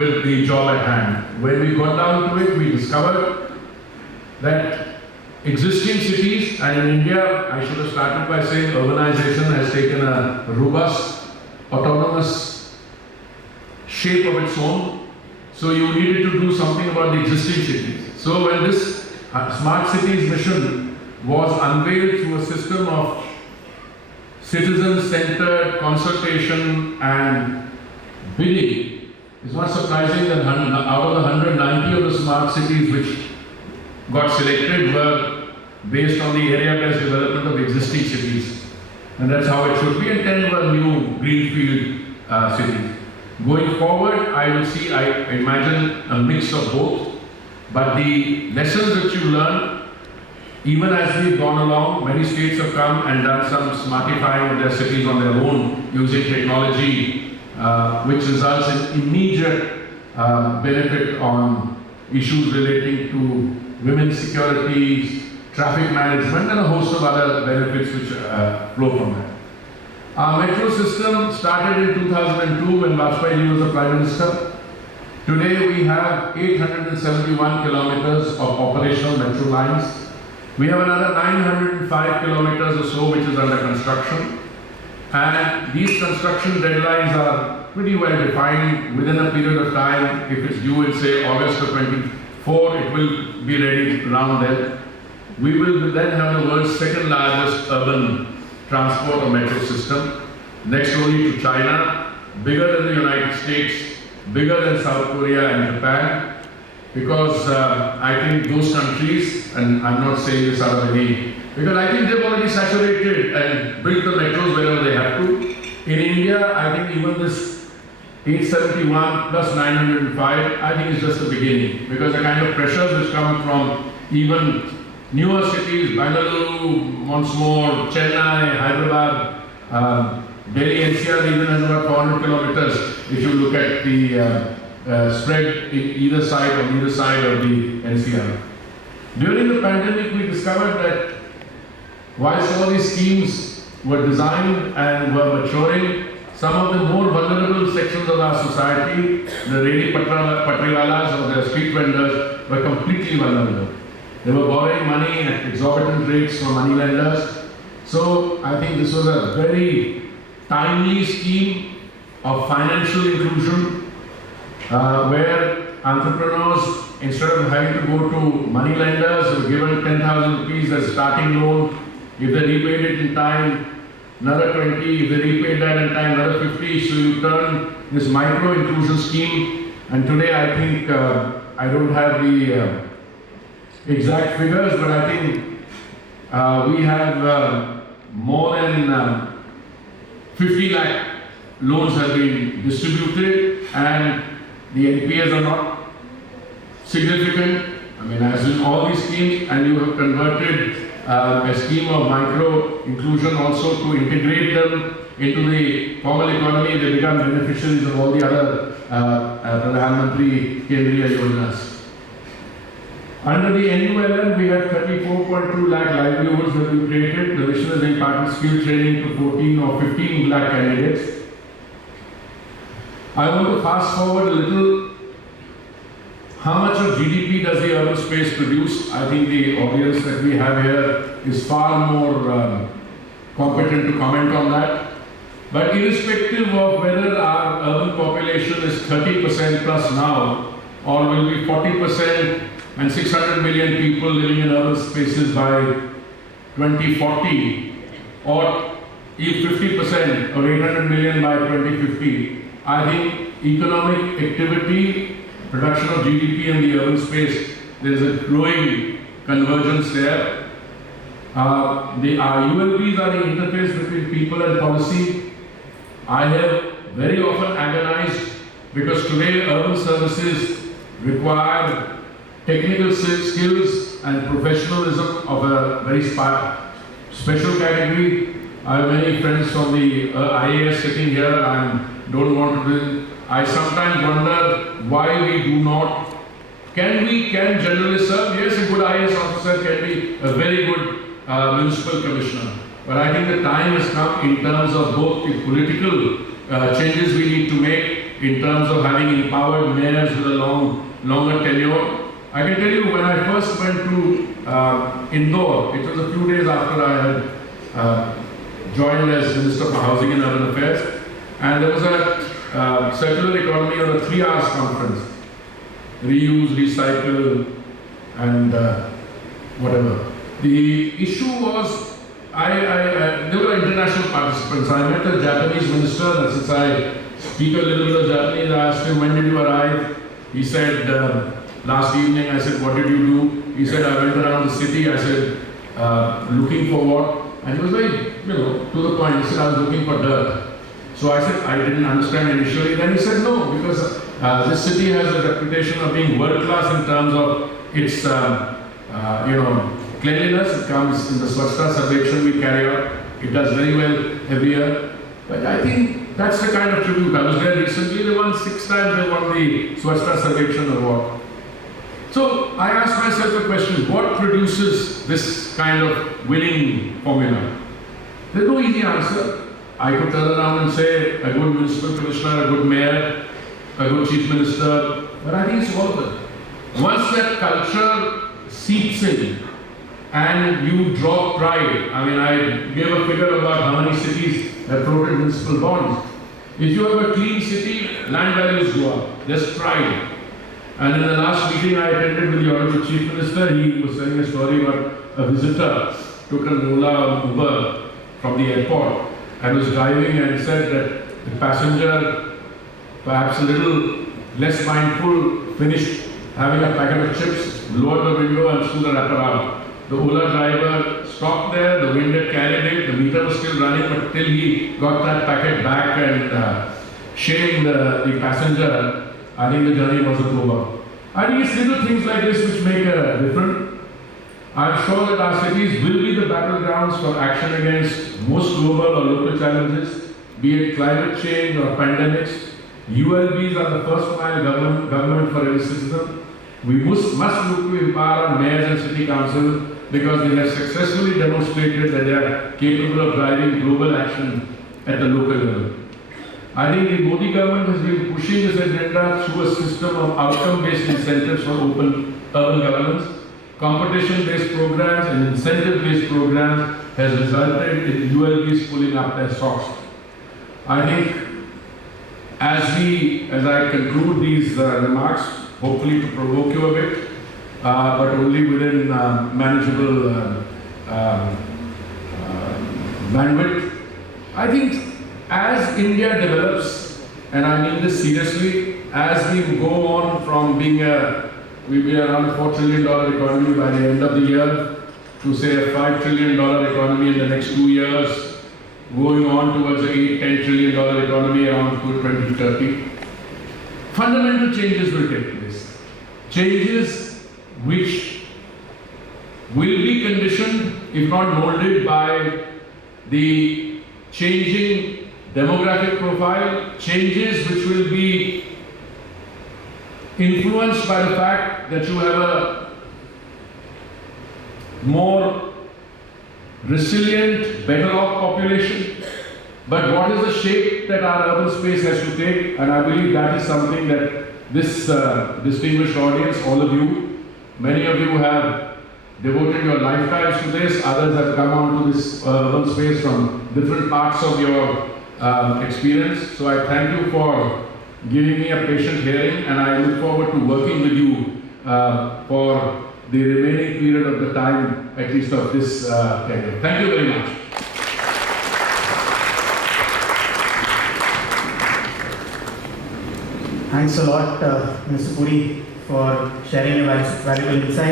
with the job at hand. When we got down to it, we discovered that existing cities, and in India, I should have started by saying urbanization has taken a robust, autonomous shape of its own. So you needed to do something about the existing cities. So when this Smart Cities mission was unveiled through a system of citizen-centered consultation and bidding, it's not surprising that out of the 190 of the smart cities which got selected were based on the area-based development of existing cities. And that's how it should be, and 10 were new greenfield cities. Going forward, I imagine a mix of both, but the lessons that you learn, even as we've gone along, many states have come and done some smartifying of their cities on their own using technology, which results in immediate benefit on issues relating to women's security, traffic management, and a host of other benefits which flow from that. Our metro system started in 2002 when Vajpayee was the Prime Minister. Today we have 871 kilometers of operational metro lines. We have another 905 kilometers or so which is under construction. And these construction deadlines are pretty well defined. Within a period of time, if it's due in say August of 24, it will be ready around then. We will then have the world's second largest urban transport or metro system, next only to China, bigger than the United States, bigger than South Korea and Japan, because I think those countries, and I'm not saying this out of any, because I think they've already saturated and built the metros wherever they have to. In India, I think even this 871 plus 905, I think is just the beginning, because the kind of pressures which come from even newer cities, Bangalore, once more, Chennai, Hyderabad, Delhi NCR even has about 400 kilometers if you look at the spread in either side of the NCR. During the pandemic, we discovered that whilst all these schemes were designed and were maturing, some of the more vulnerable sections of our society, the Redi Patriwalas or the street vendors, were completely vulnerable. They were borrowing money at exorbitant rates from money lenders. So I think this was a very timely scheme of financial inclusion where entrepreneurs, instead of having to go to money lenders, were given 10,000 rupees as starting loan. If they repaid it in time, another 20. If they repaid that in time, another 50. So you turn this micro inclusion scheme. And today I think, I don't have the exact figures, but I think we have more than 50 lakh loans have been distributed, and the NPAs are not significant. I mean, as in all these schemes, and you have converted a scheme of micro inclusion also to integrate them into the formal economy. They become beneficiaries of all the other Pradhan Mantri Kendriya Yojanas. Under the NULM, we have 34.2 lakh livelihoods that we created. The mission has imparted skill training to 14 or 15 lakh candidates. I want to fast forward a little. How much of GDP does the urban space produce? I think the audience that we have here is far more competent to comment on that. But irrespective of whether our urban population is 30% plus now, or will be 40%, and 600 million people living in urban spaces by 2040, or if 50% or 800 million by 2050, I think economic activity, production of GDP in the urban space, there is a growing convergence there. Our ULPs are the interface between people and policy. I have very often agonized because today urban services require technical skills and professionalism of a very special category. I have many friends from the IAS sitting here and don't want to do. I sometimes wonder why we do not. Can journalists serve? Yes, a good IAS officer can be a very good municipal commissioner. But I think the time has come in terms of both the political changes we need to make in terms of having empowered mayors with a longer tenure. I can tell you, when I first went to Indore, it was a few days after I had joined as Minister for Housing and Urban Affairs, and there was a circular economy on a 3 hours conference. Reuse, recycle, and whatever. The issue was, there were international participants. I met a Japanese minister, and since I speak a little bit of Japanese, I asked him, when did you arrive? He said, last evening. I said, what did you do? He said, I went around the city. I said, looking for what? And he was very, to the point. He said, I was looking for dirt. So I said, I didn't understand initially. Then he said, no, because this city has a reputation of being world class in terms of its, cleanliness. It comes in the Swachhta Sarvekshan we carry out. It does very well every year. But I think that's the kind of tribute. I was there recently. They won 6 times. They won the Swachhta Sarvekshan award. So I asked myself a question: what produces this kind of winning formula? There's no easy answer. I could turn around and say a good municipal commissioner, a good mayor, a good chief minister, but I think it's all of it. Once that culture seeps in and you draw pride, I mean, I gave a figure about how many cities have floated municipal bonds. If you have a clean city, land values go up. There's pride. And in the last meeting I attended with the Honorable Chief Minister, he was telling a story about a visitor took an Ola Uber from the airport and was driving and said that the passenger, perhaps a little less mindful, finished having a packet of chips, lowered the window and threw the wrapper out. The Ola driver stopped there, the wind had carried it, the meter was still running, but till he got that packet back and shamed the passenger, I think the journey wasn't over. I think it's little things like this which make a difference. I'm sure that our cities will be the battlegrounds for action against most global or local challenges, be it climate change or pandemics. ULBs are the first mile government for every citizen. We must look to empower our mayors and city councils because they have successfully demonstrated that they are capable of driving global action at the local level. I think the Modi government has been pushing this agenda through a system of outcome-based incentives for open urban governance. Competition-based programs and incentive-based programs has resulted in ULBs pulling up their socks. I think as I conclude these remarks, hopefully to provoke you a bit, but only within manageable bandwidth, I think as India develops, and I mean this seriously, as we go on from being we'll be around a $4 trillion economy by the end of the year to say a $5 trillion economy in the next 2 years, going on towards an $8-10 trillion economy around 2030. Fundamental changes will take place. Changes which will be conditioned, if not molded, by the changing demographic profile, changes which will be influenced by the fact that you have a more resilient, better off population. But what is the shape that our urban space has to take? And I believe that is something that this distinguished audience, all of you, many of you have devoted your lifetimes to this, others have come onto this urban space from different parts of your experience. So I thank you for giving me a patient hearing, and I look forward to working with you for the remaining period of the time, at least of this tenure. Thank you very much. Thanks a lot, Mr. Puri, for sharing your valuable insights.